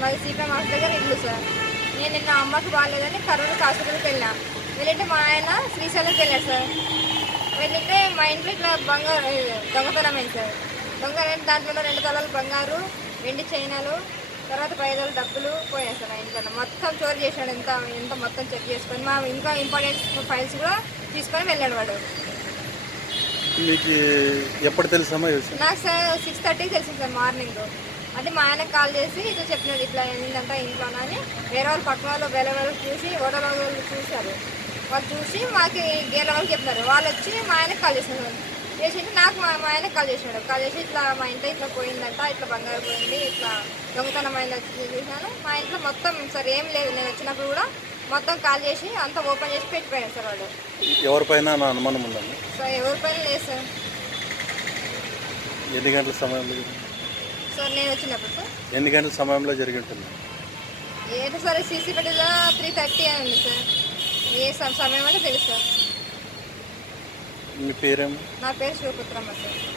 మాది CPM house దగ్గర ఇల్లు సార్ నేను నిన్న అమ్మకి బాగాలేదని కర్నూలు హాస్పిటల్కి వెళ్ళినా వెళ్ళింటే మా ఆయన శ్రీశైలంకి వెళ్ళాడు సార్. వెళ్ళితే మా ఇంట్లో ఇట్లా బంగారు దొంగతనమైంది సార్. దొంగతనం దాంట్లో రెండు తలలు బంగారు వెండి చైనాలు తర్వాత పైదలు డబ్బులు పోయాయి సార్ మా ఇంట్లో మొత్తం చోరీ చేశాడు. ఎంత ఎంత మొత్తం చెక్ చేసుకొని మా ఇంకా ఇంపార్టెంట్ ఫైల్స్ కూడా తీసుకొని వెళ్ళాడు వాడు. మీకు ఎప్పుడు తెలుసమ్మా నాకు సార్ సిక్స్ థర్టీకి తెలిసింది సార్ మార్నింగ్. అంటే మా ఆయనకు కాల్ చేసి ఇట్లా చెప్పినాడు ఇట్లా ఏంటంటే ఇంట్లో అని. వేరే వాళ్ళు పక్కన వాళ్ళు వేరే వాళ్ళు చూసి హోటల్ వాళ్ళు చూశారు. వాళ్ళు చూసి మాకు గేల వాళ్ళు చెప్పినారు. వాళ్ళు వచ్చి మా ఆయనకు కాల్ చేసినారు. చేసింటే నాకు మా మా ఆయనకు కాల్ చేసినాడు. కాల్ చేసి ఇట్లా మా ఇంట్లో ఇట్లా పోయిందంట ఇట్లా బంగారు పోయింది ఇట్లా దొంగతనం అయింది వచ్చి చూసినాను. మా ఇంట్లో మొత్తం సార్ ఏం లేదు. నేను వచ్చినప్పుడు కూడా మొత్తం కాల్ చేసి అంతా ఓపెన్ చేసి పెట్టిపోయాడు సార్ వాడు ఎవరిపైన నా అనుమానం ఉందమ్మా సో ఎవరి పైన లేదు సార్. ఎన్ని గంటల సమయంలో సార్ నేను వచ్చినప్పుడు సార్. ఎన్ని గంటల సమయంలో జరిగి ఉంటుంది? ఏదో సరే సీసీ పెట్టేదా త్రీ థర్టీ అండి సార్. ఏ సమ- సమయం అంటే తెలుసు సార్. మీ పేరేమో? నా పేరు శివపుత్రమ్మ సార్.